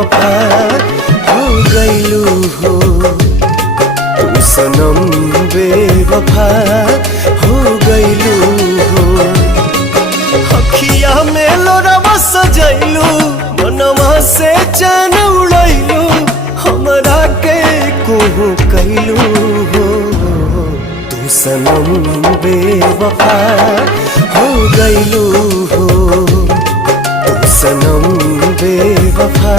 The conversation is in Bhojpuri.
बेवफा हो गईलू हो, तू सनम बेवफा हो गईलू हो। अखिया में लोरवा सजैलू, मनवा से चैन उड़ैलू, हमरा के कुहू कैलू हो, तू सनम बेवफा हो गईलू हो, तू सनम बेवफा